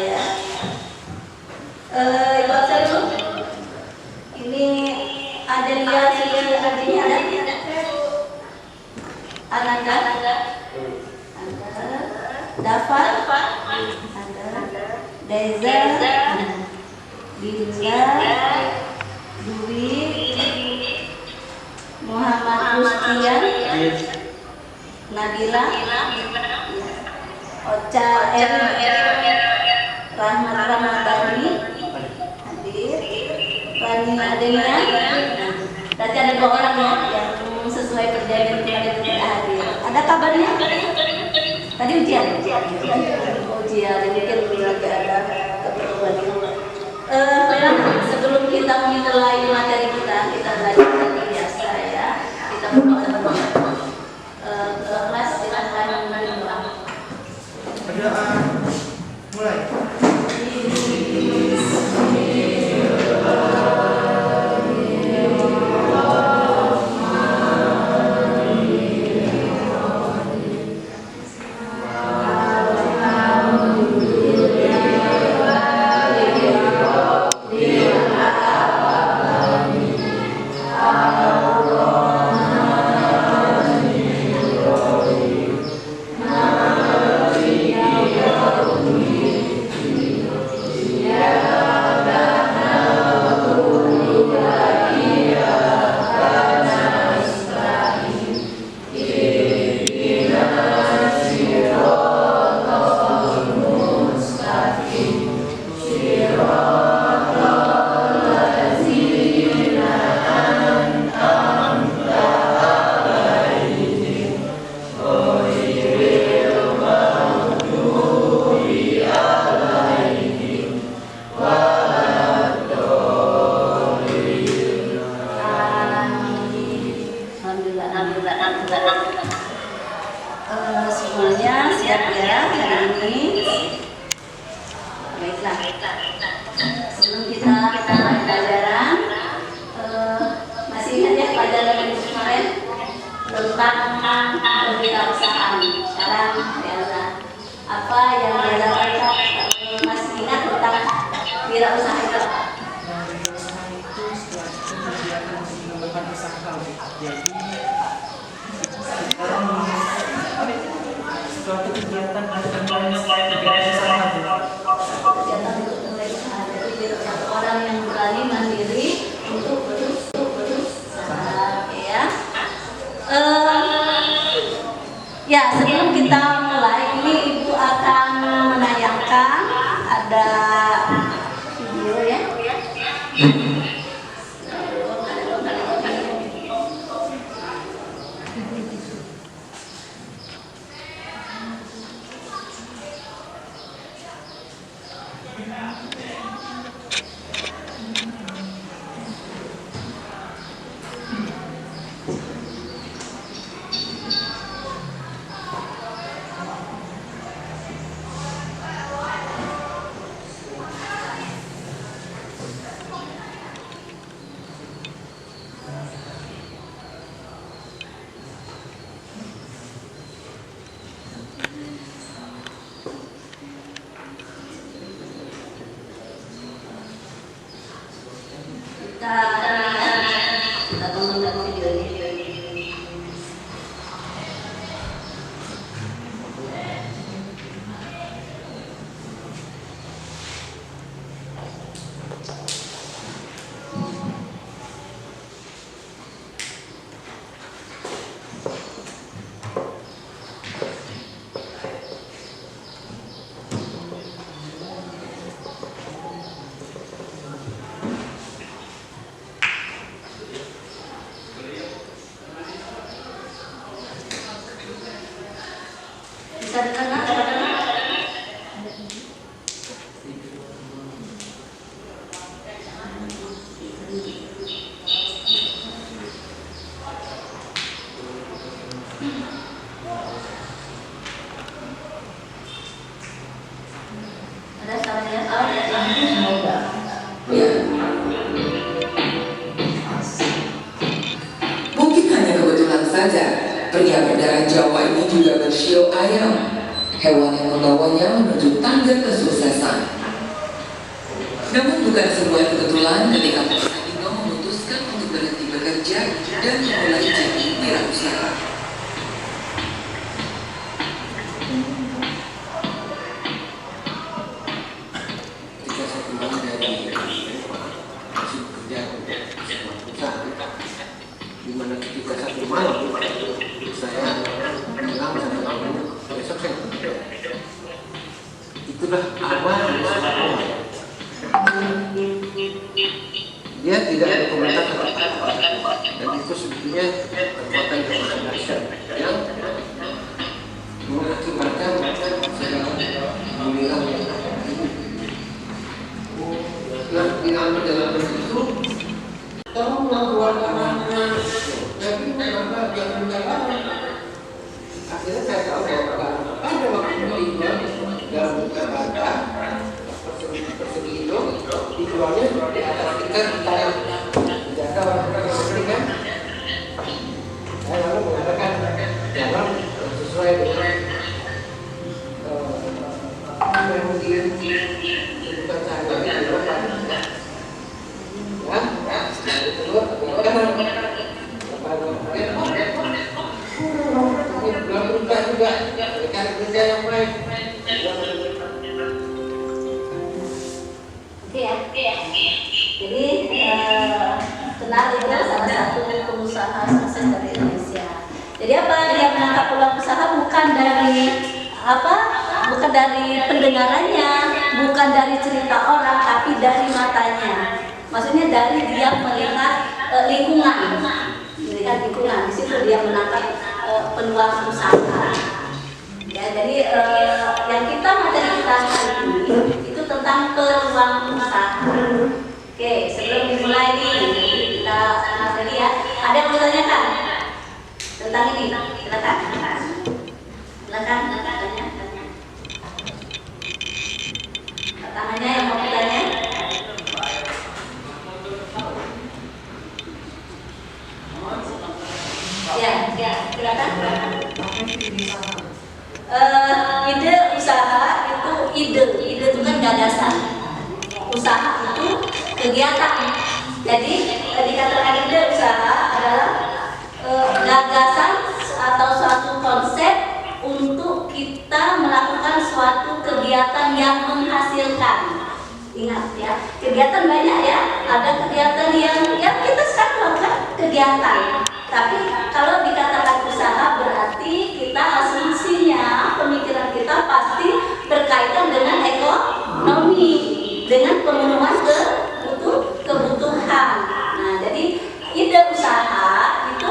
ya. Ibu absen dulu. Ini Adelia Siti Ardinya ada? Ananda? Dafa? Ada. Deza? Dinda? Dwi? Muhammad Rustian? Nabila? Ocha Rahmat Ramadhani hadir. Rani Adenia. Berarti ada 2 orang ya yang sesuai perjanjian kemarin tidak hadir. Ada kabarnya? Tadi ujian. Ujian, mungkin lagi ada keperluan. Sebelum kita memulai materi kita belajar seperti biasa ya. Kita berdoa. Kelas silakan berdoa. Berdoa. Mulai. Semuanya siap ya hari ini. Baiklah. Sebelum kita mulai pelajaran, masih ingat ya pelajaran yang kemarin tentang kewirausahaan. Sekarang ya, apa yang dilakukan? Masih ingat tentang wirausaha itu apa? Suatu kegiatan atau kegiatan untuk usaha. Jadi orang yang berani mandiri untuk berusaha ya. Ya, sebelum kita mulai ini Ibu akan menayangkan ada video ya. Kita tonton video ini. Bisa dengar? Ada suaranya? Mungkin hanya kebetulan saja pria berdarah Jawa ini juga bersio ayam, hewan yang membawanya menuju tangga kesuksesan. Namun bukan sebuah kebetulan ketika Mas Ino memutuskan untuk berhenti bekerja dan memulai jadi wirausaha. Ketika saya kembali dari masih bekerja di sebuah perusahaan, di mana ketika satu malam saya bilang sama kamu, besok saya bekerja. Itulah awal dari sebuah awal. Dia tidak ada komentar apa-apa, dan itu sebetulnya kekuatan dahsyat yang mengakibatkan saya bilang yang dalam itu tolong mengeluarkan anaknya, tapi kenapa jangan jalan? Akhirnya saya tahu bahwa ada waktu dijual dalam Jakarta persegi itu dijualnya di atas tingkat tanah menjaga orang-orang yang beli kan. Saya lalu mengatakan jangan sesuai dengan yang mungkin kebutuhan sehari-hari di Eropa. Oke ya. Jadi kenal itu salah satu pengusaha sukses dari Indonesia. Jadi apa, dia menangkap peluang usaha bukan dari pendengarannya, bukan dari cerita orang, tapi dari matanya. Maksudnya dari dia melihat lingkungan. Di situ dia menangkap peluang usaha. Ya, jadi yang kita materi kita hari ini itu tentang peluang usaha. Oke, sebelum dimulai nih kita materi ya. Ada yang mau ditanyakan tentang ini? Silakan. Tanya. Tangannya yang mau bertanya. Ya, silakan. Ide usaha itu ide itu kan gagasan. Usaha itu kegiatan. Jadi dikatakan ide usaha adalah gagasan atau suatu konsep untuk kita melakukan suatu kegiatan yang menghasilkan. Ingat ya, kegiatan banyak ya. Ada kegiatan yang kita sekarang lakukan kegiatan. Tapi kalau dikatakan usaha berarti kita asumsinya, pemikiran kita pasti berkaitan dengan ekonomi, dengan pemenuhan kebutuhan. Nah, jadi ide usaha itu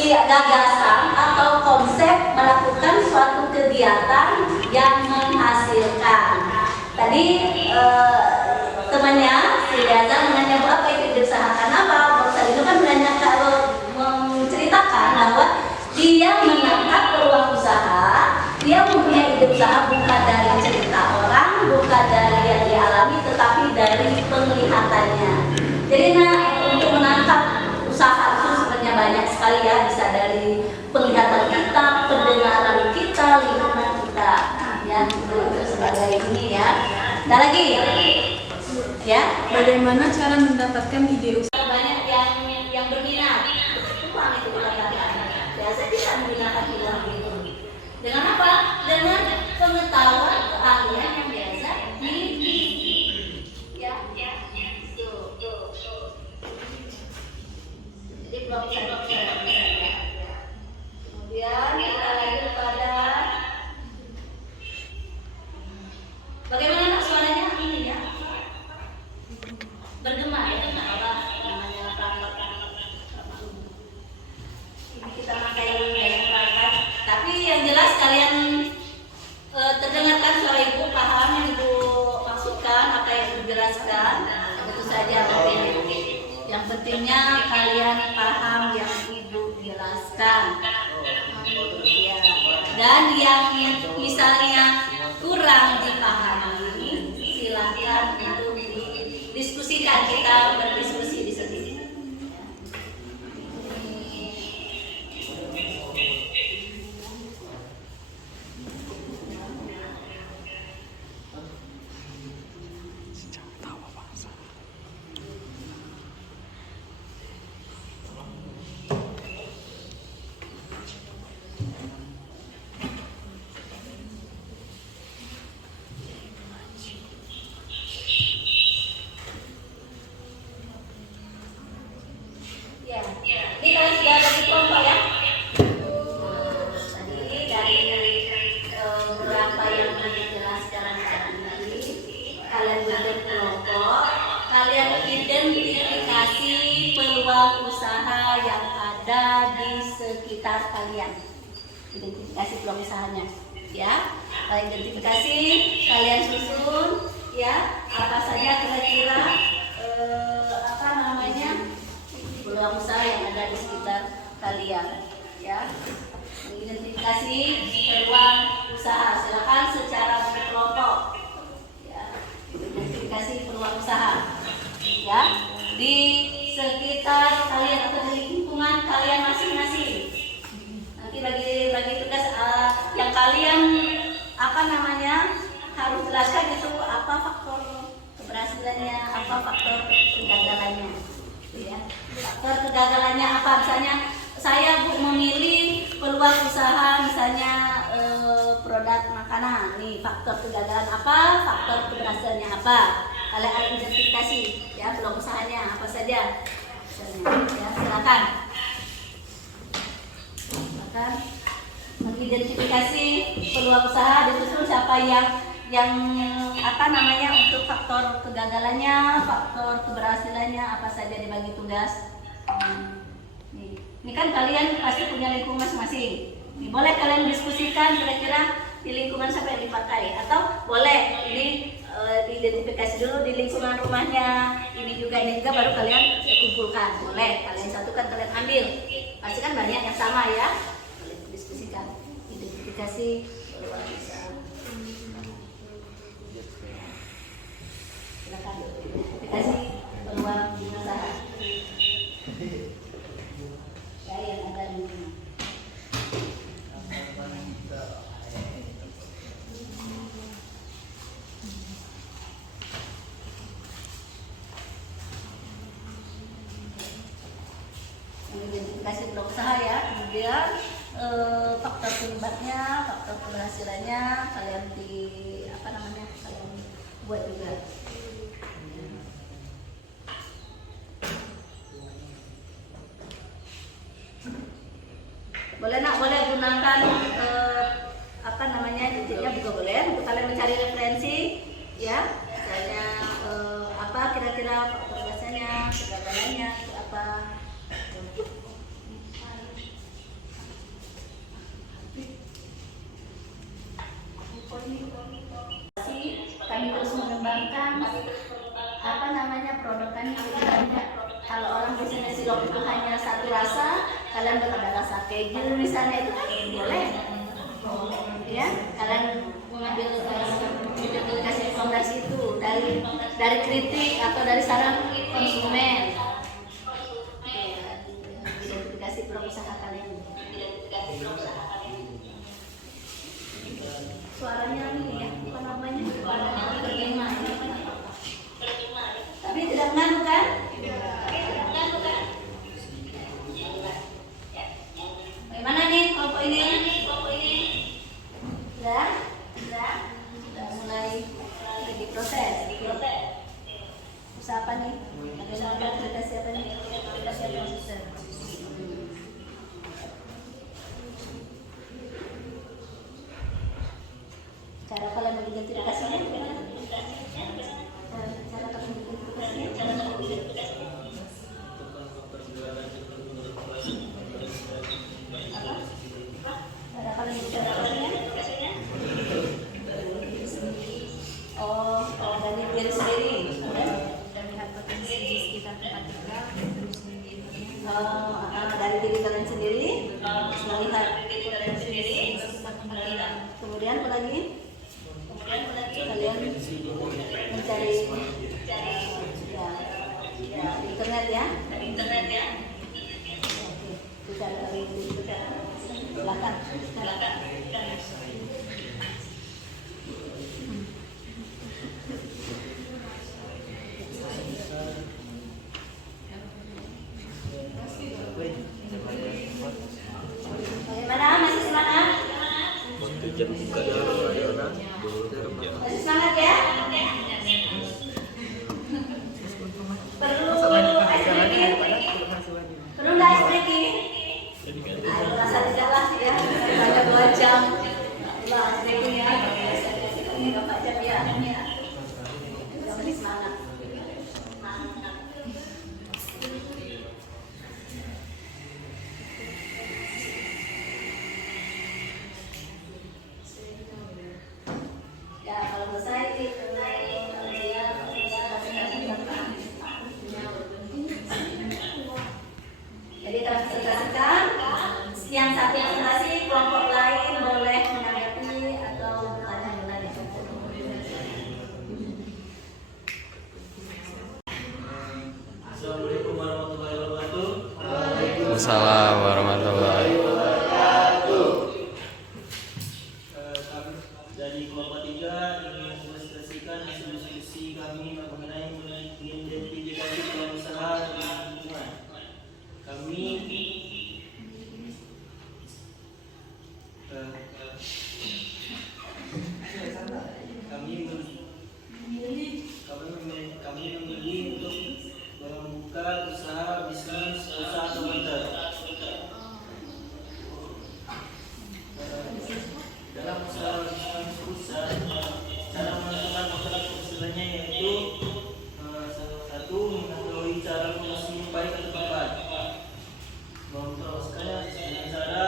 gagasan atau konsep melakukan suatu kegiatan yang menghasilkan. Tadi temannya si Reza menanya apa itu ide usaha, kenapa? Bang Salino kan menceritakan bahwa dia menangkap peluang usaha, dia mempunyai ide usaha bukan dari cerita orang, bukan dari yang dialami, tetapi dari penglihatannya. Jadi untuk menangkap usaha itu sebenarnya banyak sekali ya, bisa dari penglihatan kita, pendengaran kita, lingkungan kita, ya itu sebagai ini ya. Ada lagi, ya. Bagaimana cara mendapatkan ide usaha? Banyak yang berminat, uang itu dikatakan. Biasa bisa menggunakan uang itu. Dengan apa? Dengan pengetahuan keahlian yang biasa dimiliki. Ya. Tuh. Jadi belum bisa. Kemudian kita lanjut pada bagaimana nak suaranya ini ya? Bergema ya, apa namanya perangkat. Ini kita pakai banyak perangkat. Tapi yang jelas kalian terdengarkan suara ibu, paham yang ibu maksudkan, apa yang ibu jelaskan. Itu saja penting. Yang pentingnya kalian paham yang ibu jelaskan. Ya. Dan yang misalnya kurang dipahami, silakan untuk didiskusikan, kita berdiskusi di sini. kalian identifikasi peluang usaha yang ada di sekitar kalian. Identifikasi peluang usahanya, ya. Kalian identifikasi, kalian susun, ya. Apa saja kira-kira peluang usaha yang ada di sekitar kalian, ya. Mengidentifikasi peluang usaha, silakan secara berkelompok, ya. Identifikasi peluang usaha, ya, di sekitar kalian atau di lingkungan kalian masing-masing. Nanti bagi tugas yang kalian harus jelaskan itu apa faktor keberhasilannya, apa faktor kegagalannya, ya. Faktor kegagalannya apa? Misalnya saya memilih peluang usaha misalnya produk makanan, nih faktor kegagalan apa, faktor keberhasilannya apa, kalian identifikasi, ya, peluang usahanya apa saja, misalnya, ya, silakan mengidentifikasi peluang usaha, disusun siapa yang untuk faktor kegagalannya, faktor keberhasilannya apa saja, dibagi tugas. Ini kan kalian pasti punya lingkungan masing-masing. Boleh kalian diskusikan kira-kira di lingkungan siapa yang dipakai, atau boleh ini diidentifikasi dulu di lingkungan rumahnya, ini juga baru kalian kumpulkan. Boleh kalian satukan, kalian ambil. Pasti kan banyak yang sama, ya. Boleh diskusikan. Identifikasi peluang usaha. Silakan identifikasi peluang usaha. Yang ada di sini. Identifikasi peluang usaha, ya. Kemudian faktor penyebabnya, faktor keberhasilannya kalian kalian buat juga. Boleh gunakan titiknya juga boleh untuk kalian mencari referensi, ya. Misalnya apa kira-kira faktor biasanya, kegagalannya itu apa. Kami terus mengembangkan produk kami. Kalau orang biasanya sirup itu hanya satu rasa, kalian ada rasa keju misalnya, itu kan boleh, ya. Kalian mengambil kasih rekomendasi itu dari kritik atau dari saran konsumen. Identifikasi peluang usaha kalian. Suaranya ini, ya, bergema, tapi tidak mengganggu kan? Bagaimana nih kelompok ini? Sudah mulai diproses. Usaha apa nih? Ada aplikasi apa nih? Cara kalian mengidentifikasinya gimana? Cara kalian mengidentifikasinya? Apa? Cara kalian mengidentifikasinya? Dari diri sendiri. Dan melihat potensi di sekitar tempat tinggal, terus dari diri kalian sendiri, melihat diri kalian sendiri. Kemudian apa lagi? Kalian mencari internet, ya. Bisa dari silakan. Bagaimana? Masih semangat? Masih semangat, ya? Perlu ice breaking? Perlu nggak ice breaking? Rasa jelas, ya. Banyak 2 jam. Assalamualaikum warahmatullahi wabarakatuh. Waalaikumsalam warahmatullahi wabarakatuh. Kami dari kelompok 3 ingin mempresentasikan hasil diskusi kami mengenai mengidentifikasi peluang usaha di lingkungan. Kami memilih untuk membuka usaha bisnis usaha atau venture. Dalam usaha bisnis usaha, cara menentukan modal penghasilannya yaitu salah satu mengetahui cara promosi yang baik atau tepat, mempromosikannya dengan cara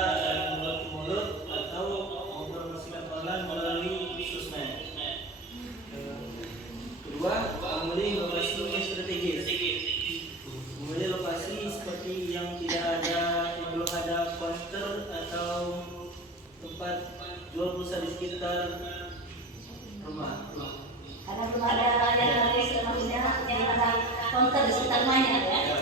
mulut ke mulut atau mempromosikan online melalui sosmed. Kedua, memilih lokasi yang strategis. Memilih lokasi seperti yang belum ada counter atau tempat jual pulsa di sekitar rumah. Karena belum ada yang maksudnya yang ada counter di sekitar rumahnya ya.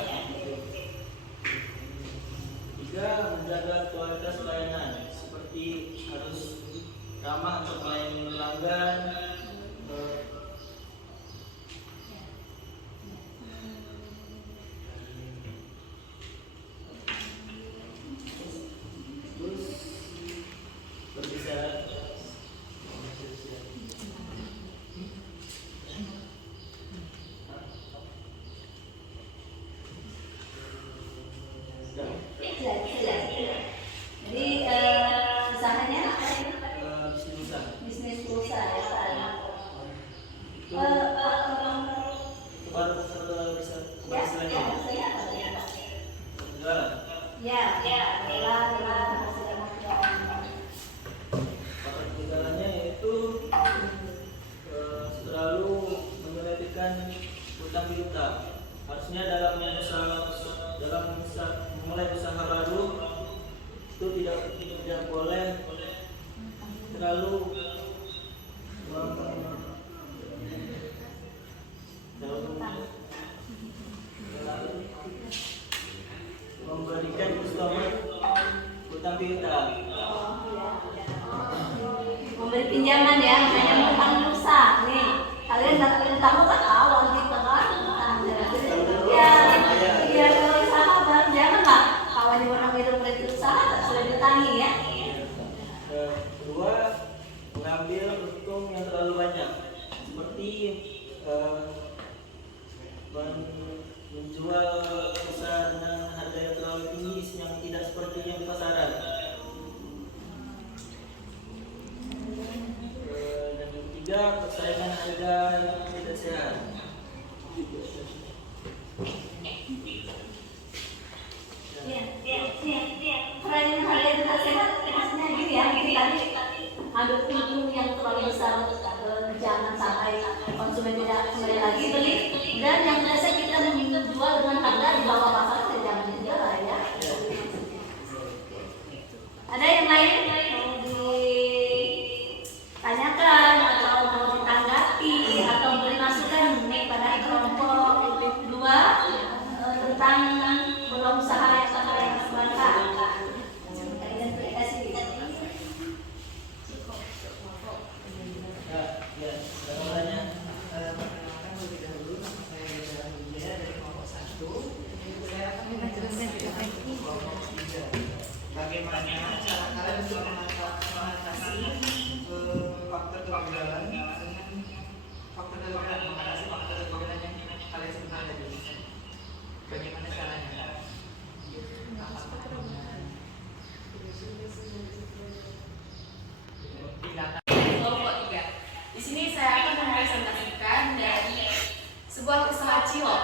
Tiga, menjaga kualitas pelayanan seperti harus ramah untuk melayani pelanggan. Berbicara Jadi usahanya apa ini? Bisnis pulsa ya Pak. baru bisa Ya, istilahnya ya, saya apa ya Pak? jualan. Ya, Pakar jualannya yaitu selalu menyelesaikan hutang piutang. Harusnya dalam memulai usaha baru itu tidak boleh terlalu memberikan customer hutang piutang. memberi pinjaman ya, makanya utang rusak nih. Kalian datang tamu kan awal gitu kan. Ya kalau sahabat jangan lah kawan orang itu berarti usaha sudah ditangi ya. Kedua, mengambil untung yang terlalu banyak seperti menjual usaha dengan harga yang terlalu tinggi yang tidak seperti yang di pasaran. Dan yang ketiga, persaingan harga yang tidak sehat. Perayaan harga yang tidak sehat maksudnya gini ya, jadi tadi ambil untung yang terlalu besar, jangan sampai konsumen tidak kembali lagi beli, dan yang biasa kita menjual dengan harga di bawah pasar jangan dijual lah ya. Ada yang lain mau ditanyakan atau mau ditanggapi atau beri masukan nih pada kelompok 2 tentang belum usaha yang kalian kembangkan. Bagaimana cara kalian untuk mengatasi faktor kegagalan dengan faktor kegagalan, mengatasi faktor kegagalan yang kalian sebutkan tadi? Bagaimana caranya? Kelompok 3. Di sini saya akan mempresentasikan dari sebuah usaha cilok.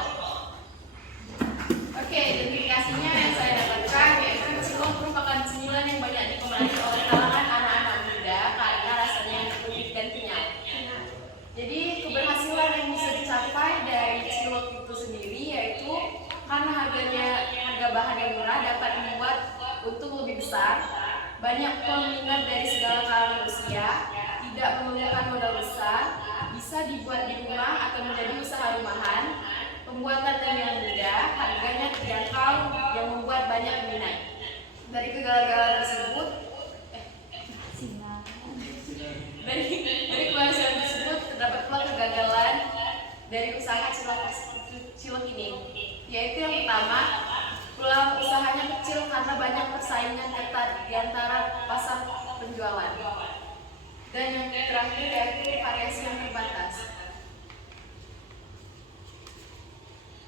Oke, identifikasinya yang saya dapatkan yaitu cilok merupakan cemilan yang banyak digemari oleh kalangan anak-anak muda karena rasanya yang unik dan kenyal. Jadi keberhasilan yang bisa dicapai dari cilok itu sendiri yaitu karena harga bahan yang murah dapat membuat untung lebih besar, banyak peminat dari segala kalangan usia, tidak memerlukan modal besar, bisa dibuat di rumah atau menjadi usaha rumahan, pembuatan yang mudah, harganya terjangkau, yang membuat banyak minat. Dari kegagalan tersebut, dari keberhasilan tersebut terdapat pula kegagalan dari usaha cilok ini, yaitu yang pertama, peluang usahanya kecil karena banyak persaingan ketat di antara pasar penjualan. Dan yang terakhir yaitu variasi yang terbatas.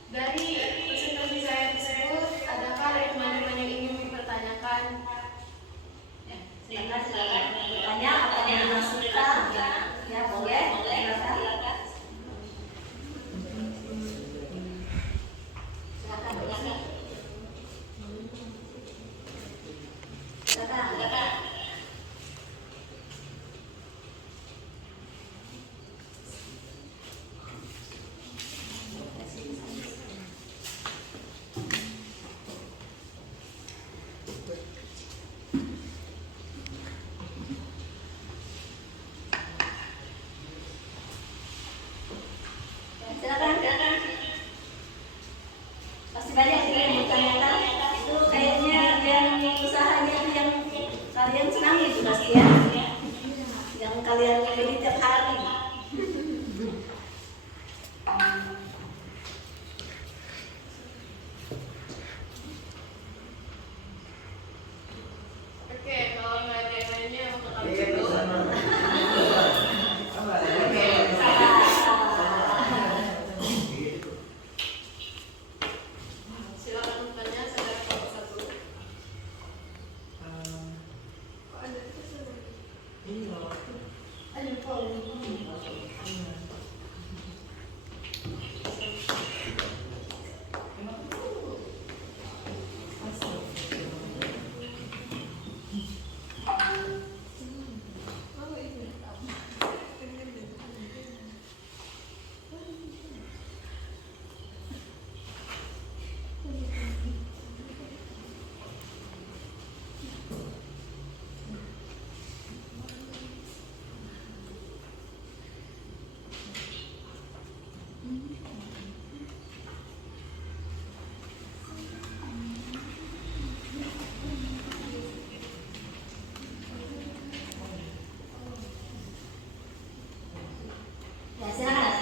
Dari presentasi saya tersebut, adakah ada teman-teman yang ingin dipertanyakan? Ya, silakan bertanya apa yang dimaksudkan. Ya, boleh. Silakan. Silakan. Silakan. Pasti banyak sih yang bertanyakan. Itu kayaknya yang usahanya itu yang kalian senang itu pasti ya. Yang kalian beli tiap hari. Oke, kalau nggak ada yang lainnya, untuk kali Iya, itu. sama. Silakan bertanya secara satu-satu. Ini loh. Ya, silakan.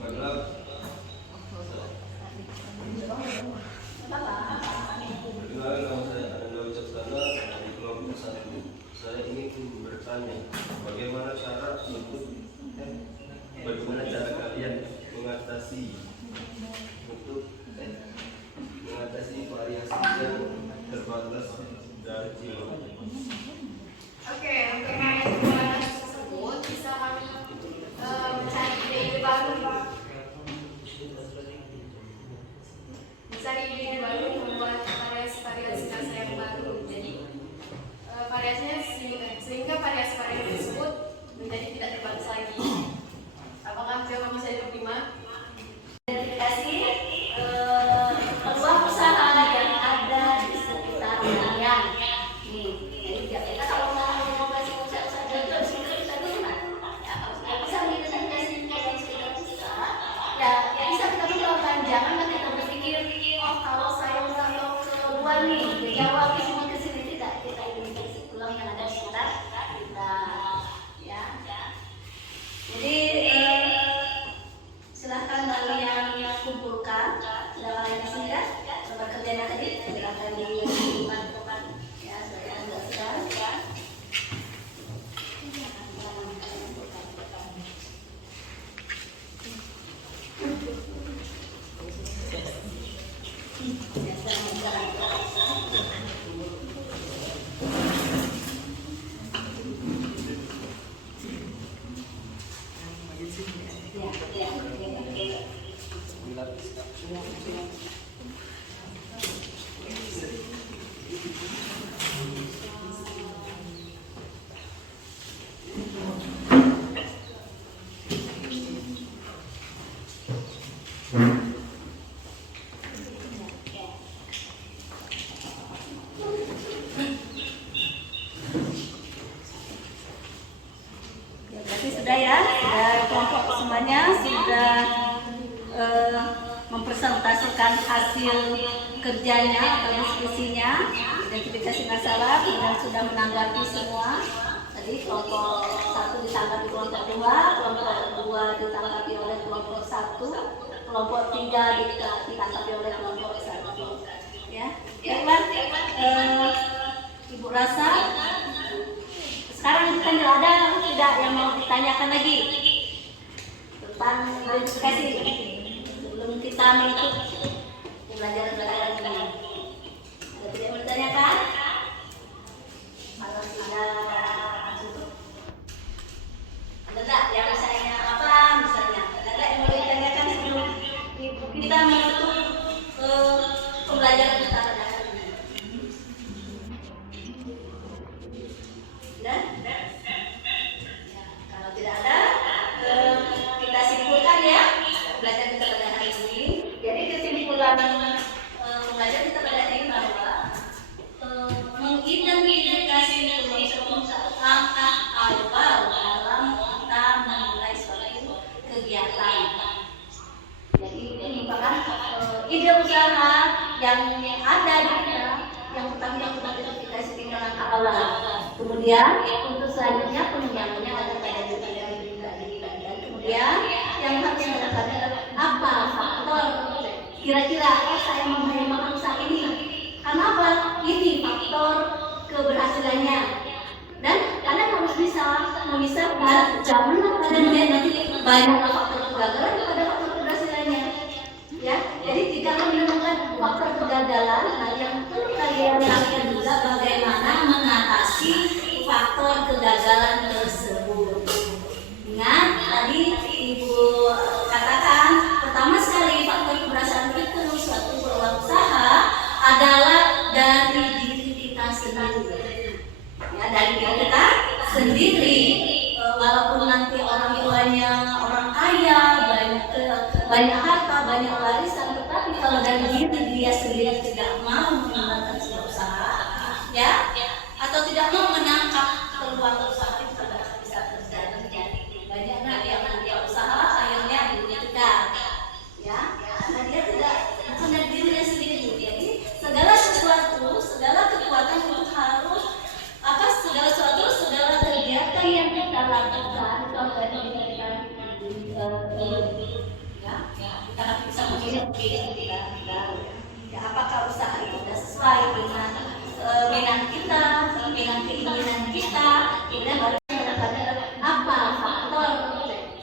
Perkenalkan, nama saya Ananda Wicaksana dari kelompok 1. Saya ingin bertanya, bagaimana cara kalian mengatasi variasi yang terbatas dari cilok? Oke, untuk variasi tersebut bisa kami mencari ide baru. Mencari ide baru membuat variasi rasa yang baru. Jadi variasinya sehingga variasi tersebut menjadi tidak terbatas lagi. Apakah jawaban bisa diterima? Identifikasi peluang usaha yang ada di sekitar kalian. Nih, jadi kita kalau mau semuanya sudah mempresentasikan hasil kerjanya atau diskusinya, identifikasi masalah, kemudian sudah menanggapi semua. Tadi kelompok 1 ditanggapi kelompok 2, kelompok 2 ditanggapi oleh kelompok 1, kelompok 3 ditanggapi oleh kelompok 1. Ya, baiklah. Ibu rasa sekarang kita ada tidak yang mau ditanyakan lagi tentang identifikasi sebelum kita menutup pembelajaran ini? Ada tidak yang bertanyakan? Atau sudah tutup? Ada tak yang misalnya apa misalnya? Ada tak yang mau ditanyakan sebelum kita menutup pembelajaran kita pada hari ini? Dan ya, kalau tidak ada, kita simpulkan ya pembelajaran kita pada hari ini. Jadi kesimpulan pembelajaran kita pada hari ini bahwa mengidentifikasi langkah awal dalam kita memulai suatu kegiatan. Jadi ini merupakan ide usaha yang ada di kita. Yang pertama yang kita identifikasi tinggal langkah awal. Kemudian untuk selanjutnya pengembangannya ada pada diri dan kemudian yang harus dilakukan adalah apa faktor kira-kira saya menghemat usaha ini. Karena apa? Ini faktor keberhasilannya. Dan kalian harus bisa jangan pada melihat nanti banyak faktor kegagalan pada faktor keberhasilannya. Ya, jadi jika menemukan faktor kegagalan, nah yang perlu kalian lakukan juga bagaimana mengatasi faktor kegagalan tersebut. Ingat tadi Ibu katakan pertama sekali faktor keberhasilan itu suatu peluang usaha adalah dari diri kita sendiri. Ya, dari diri kita sendiri. Walaupun nanti orang tuanya orang kaya, banyak harta, banyak warisan, tetapi kalau dari diri dia sendiri tidak mau mengembangkan sebuah usaha, ya, atau tidak mau menangkap peluang usaha itu tidak bisa terjadi. Banyaknya dia usaha akhirnya dirugikan, ya, karena dia tidak bukan dari dirinya sendiri. Jadi segala sesuatu, segala kekuatan itu harus segala kegiatan yang kita lakukan itu harus kita bisa melihat ya, apakah usaha itu sudah sesuai dengan minat kita, dengan keinginan kita, kemudian baru apa faktor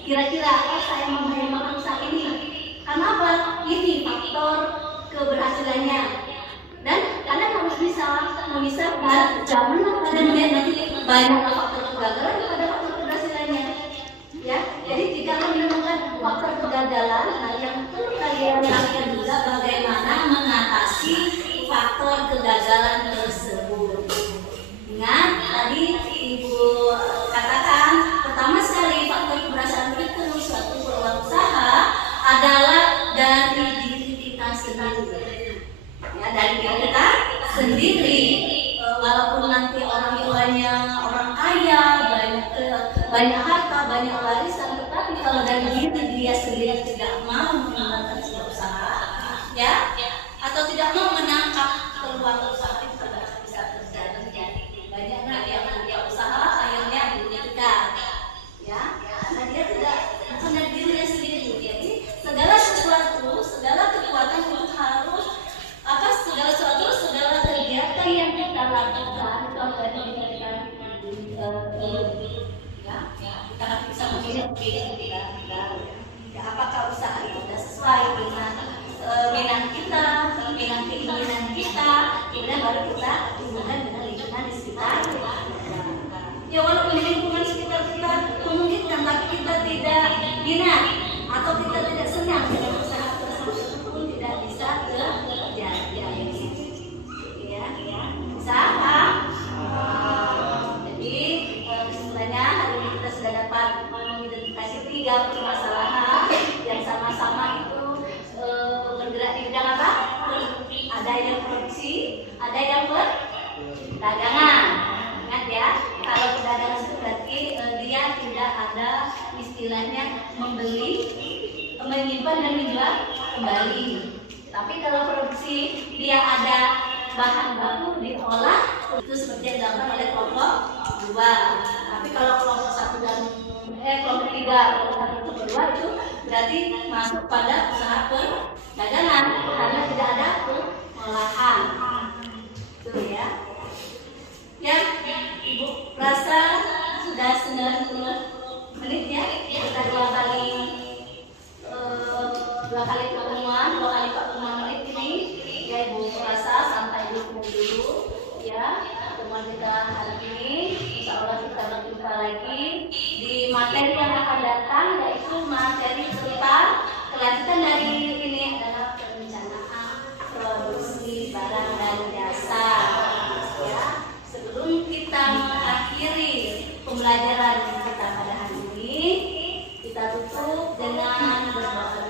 kira-kira saya menghemat usaha ini. Karena apa? Ini faktor keberhasilannya. Dan kalian harus bisa jangan pada melihat nanti banyak faktor kegagalan pada faktor keberhasilannya. Ya, jadi jika menemukan faktor kegagalan, nah yang perlu kalian lakukan juga bagaimana mengatasi faktor kegagalan tersebut. Ingat tadi Ibu katakan pertama sekali faktor keberhasilan itu suatu peluang usaha adalah dari diri kita sendiri. Ya, dari diri kita sendiri. Walaupun nanti orang tuanya orang kaya, banyak harta, banyak warisan, tetapi kalau dari diri dia sendiri tidak mau mengembangkan sebuah usaha, ya, atau tidak mau menangkap peluang usaha itu tidak bisa terjadi. Banyaknya dia usaha akhirnya dirugikan, ya, karena dia tidak bukan dari dirinya sendiri. Jadi segala sesuatu, segala kekuatan itu harus segala kegiatan yang kita lakukan itu harus kita kita bisa melihat ya, apakah usaha itu sudah sesuai dengan minat kita, dengan keinginan kita, kemudian baru kita hubungkan dengan lingkungan di sekitar. Ya, walaupun lingkungan sekitar kita memungkinkan, tapi kita tidak minat atau kita tidak senang dengan usaha tersebut pun tidak bisa terjadi. Ya, bisa paham? Jadi kesimpulannya hari ini kita sudah dapat mengidentifikasi 3 permasalahan yang sama-sama itu bergerak di bidang apa? Ada yang produksi, ada yang perdagangan. Ingat ya, kalau perdagangan itu berarti dia tidak ada istilahnya membeli, menyimpan dan menjual kembali. Tapi kalau produksi dia ada bahan baku diolah, itu seperti yang dilakukan oleh kelompok 2. Tapi kalau kelompok 1 dan kelompok 3, kelompok 1 kedua itu berarti masuk pada usaha perdagangan karena tidak ada pengolahan. Itu ya. Ya, Ibu rasa sudah 90 menit ya. Kita dua kali pertemuan menit ini. Ya Ibu rasa santai dulu ya. Pertemuan kita hari ini, insya Allah kita berjumpa lagi di materi yang akan datang, yaitu materi seputar kelanjutan dari ini adalah perencanaan produksi barang dan jasa. Ya, sebelum kita mengakhiri pembelajaran kita pada hari ini, kita tutup dengan berdoa.